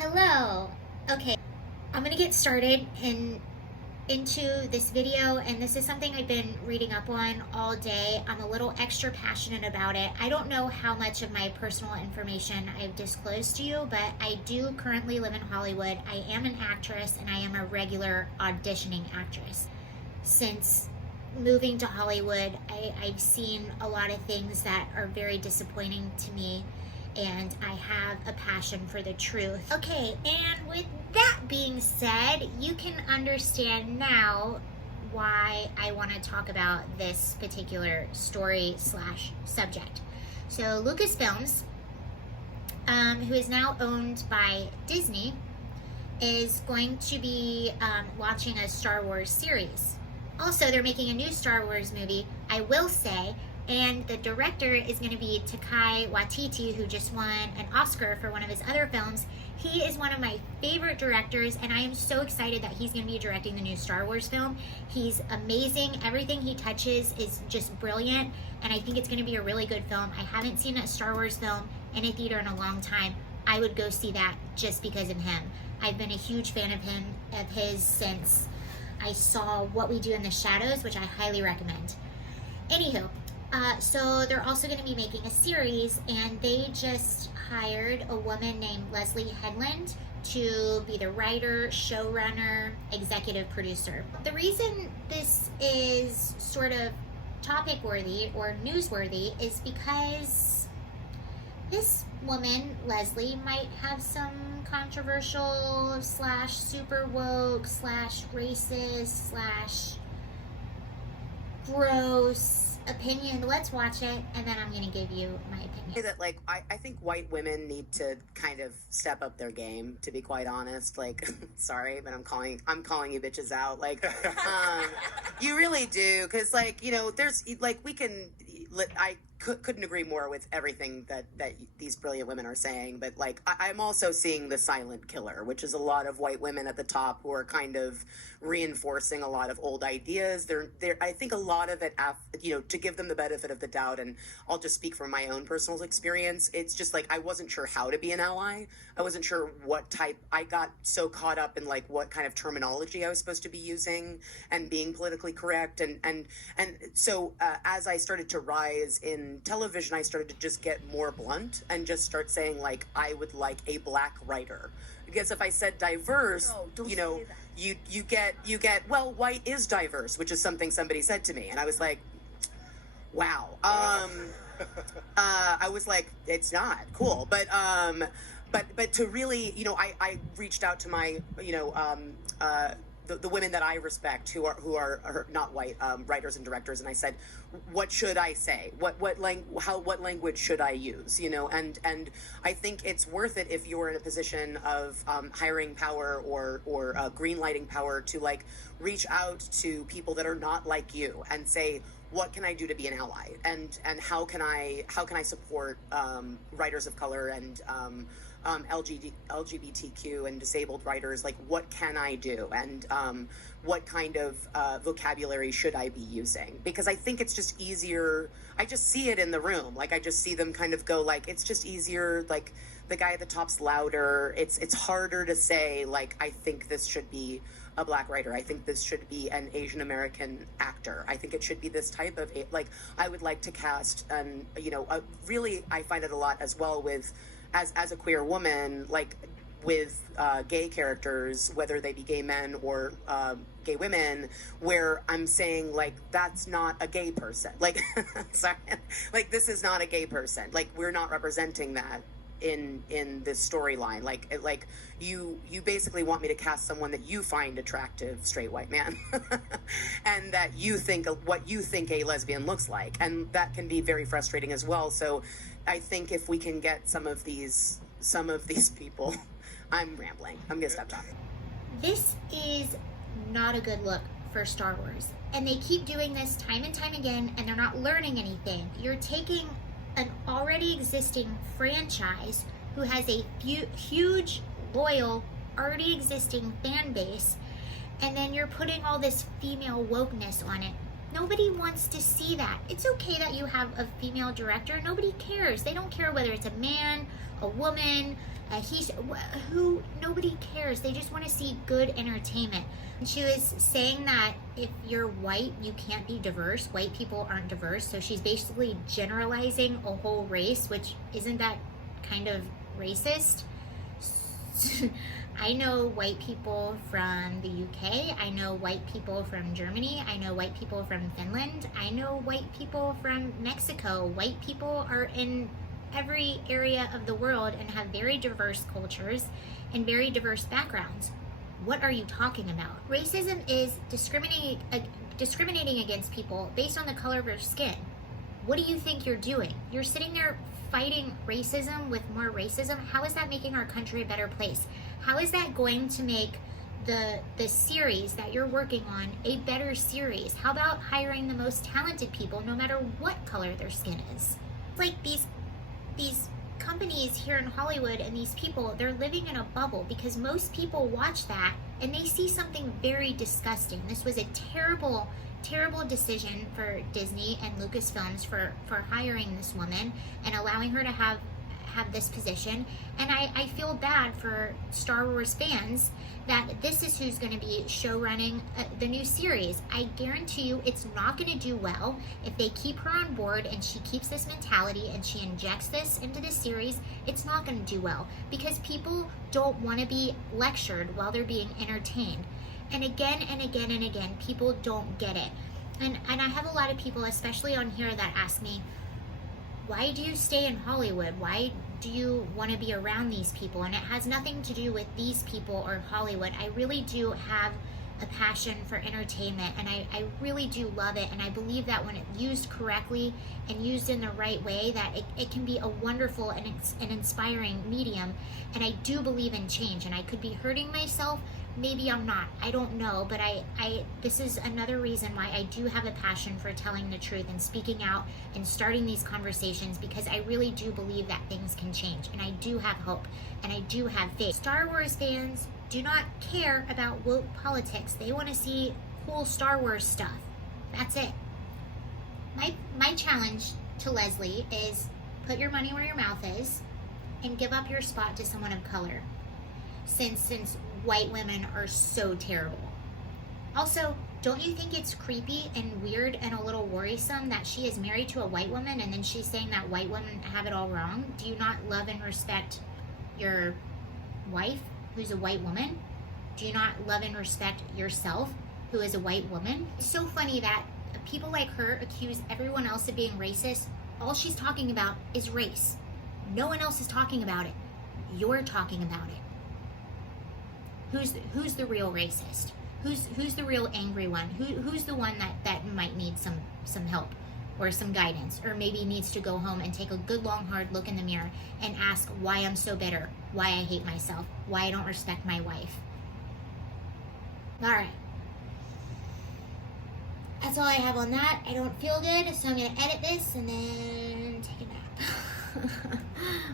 Hello. Okay, I'm gonna get started into this video, and this is something I've been reading up on all day. I'm a little extra passionate about it. I don't know how much of my personal information I've disclosed to you, but I do currently live in Hollywood. I am an actress, and I am a regular auditioning actress. Since moving to Hollywood, I've seen a lot of things that are very disappointing to me, and I have a passion for the truth. Okay, and with that being said, you can understand now why I want to talk about this particular story slash subject. So Lucasfilms, who is now owned by Disney, is going to be launching a Star Wars series. Also, they're making a new Star Wars movie, I will say, and the director is going to be Taika Waititi, who just won an Oscar for one of his other films. He is one of my favorite directors, and I am so excited that he's going to be directing the new Star Wars film. He's amazing. Everything he touches is just brilliant, and I think it's going to be a really good film. I haven't seen a Star Wars film in a theater in a long time. I would go see that just because of him. I've been a huge fan of his since I saw What We Do in the Shadows, which I highly recommend. Anywho, so they're also going to be making a series, and they just hired a woman named Leslye Headland to be the writer, showrunner, executive producer. The reason this is sort of topic worthy or newsworthy is because this woman, Leslye, might have some controversial slash super woke slash racist slash gross opinion. Let's watch it, and then I'm gonna give you my opinion. That I think white women need to kind of step up their game, to be quite honest. Like, sorry, but I'm calling you bitches out. Like, you really do, because there's couldn't agree more with everything that these brilliant women are saying, but I'm also seeing the silent killer, which is a lot of white women at the top who are kind of reinforcing a lot of old ideas. I think a lot of it, to give them the benefit of the doubt, and I'll just speak from my own personal experience, it's just I wasn't sure how to be an ally. I wasn't sure what type. I got so caught up in what kind of terminology I was supposed to be using and being politically correct, and so as I started to rise in television, I started to just get more blunt and just start saying I would like a black writer, because if I said diverse, you get well, white is diverse, which is something somebody said to me, and I was like, wow. I was like, it's not cool, but to really, I reached out to my, the women that I respect who are not white, writers and directors, and I said, what should I say? What language should I use? And I think it's worth it if you're in a position of hiring power or green lighting power to reach out to people that are not like you and say, what can I do to be an ally, and how can I support writers of color and LGBTQ and disabled writers? What can I do, and what kind of vocabulary should I be using? Because I think it's just easier. I just see it in the room. I just see them kind of go it's just easier. The guy at the top's louder. It's harder to say I think this should be a black writer. I think this should be an Asian American actor. I think it should be this type of I would like to cast, and really I find it a lot as well with as a queer woman, with gay characters, whether they be gay men or gay women, where I'm saying that's not a gay person. Sorry, this is not a gay person. We're not representing that in this storyline. You basically want me to cast someone that you find attractive, straight white man, and that you think what you think a lesbian looks like, and that can be very frustrating as well. So I think if we can get some of these people, I'm rambling. I'm gonna stop talking. This is not a good look for Star Wars, and they keep doing this time and time again, and they're not learning anything. You're taking an already existing franchise who has a huge, loyal, already existing fan base, and then you're putting all this female wokeness on it. Nobody wants to see that. It's okay that you have a female director. Nobody cares. They don't care whether it's a man, a woman, nobody cares. They just want to see good entertainment. And she was saying that if you're white, you can't be diverse. White people aren't diverse. So she's basically generalizing a whole race, which isn't that kind of racist? I know white people from the UK. I know white people from Germany. I know white people from Finland. I know white people from Mexico. White people are in every area of the world and have very diverse cultures and very diverse backgrounds. What are you talking about? Racism is discriminating against people based on the color of their skin. What do you think you're doing? You're sitting there fighting racism with more racism. How is that making our country a better place? How is that going to make the series that you're working on a better series? How about hiring the most talented people no matter what color their skin is? Like these companies here in Hollywood and these people, they're living in a bubble because most people watch that and they see something very disgusting. This was a terrible decision for Disney and Lucasfilms for hiring this woman and allowing her to have this position. And I feel bad for Star Wars fans that this is who's going to be show running the new series. I guarantee you it's not going to do well if they keep her on board and she keeps this mentality and she injects this into the series. It's not going to do well because people don't want to be lectured while they're being entertained. And again and again and again, people don't get it. And I have a lot of people, especially on here, that ask me, why do you stay in Hollywood? Why do you want to be around these people? And it has nothing to do with these people or Hollywood. I really do have a passion for entertainment, and I really do love it. And I believe that when it's used correctly and used in the right way, that it can be a wonderful and an inspiring medium. And I do believe in change, and I could be hurting myself. Maybe I'm not, I don't know, but this is another reason why I do have a passion for telling the truth and speaking out and starting these conversations, because I really do believe that things can change, and I do have hope, and I do have faith. Star Wars fans do not care about woke politics. They want to see cool Star Wars stuff. That's it. My challenge to Leslye is put your money where your mouth is and give up your spot to someone of color. Since white women are so terrible. Also, don't you think it's creepy and weird and a little worrisome that she is married to a white woman and then she's saying that white women have it all wrong? Do you not love and respect your wife, who's a white woman? Do you not love and respect yourself, who is a white woman? It's so funny that people like her accuse everyone else of being racist. All she's talking about is race. No one else is talking about it. You're talking about it. Who's the real racist? Who's the real angry one? Who's the one that might need some help or some guidance, or maybe needs to go home and take a good long hard look in the mirror and ask why I'm so bitter, why I hate myself, why I don't respect my wife. All right. That's all I have on that. I don't feel good, so I'm gonna edit this and then take a nap.